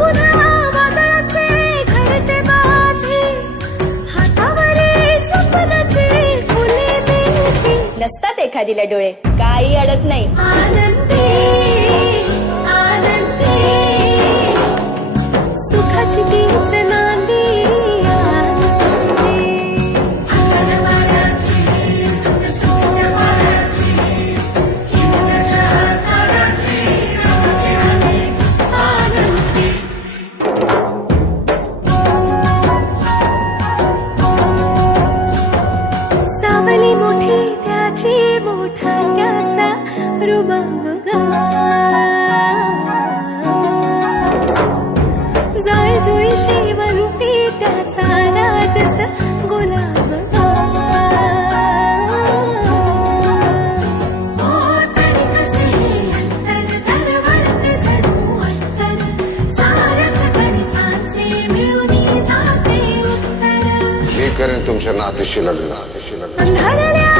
पुन्हा वादळाचे घरटे बांधे, हातावरील स्वप्नाची फुले मेली. नसतात एखादीला डोळे, काही अडत नाही. आनंदी आनंदी सुखाची तीच नांदी. सावली मोठी त्याची मोठा त्याचा रुबाब गा. जाळजुळी शेवंती त्याचा राजस गुलाब गा. तरी कसे अंतर दरवळते जणू अंतर, साऱ्याच गणितांचे मिळून जाते उत्तर. मी करेन तुमच्या नातीशी लग्न. अंधारल्या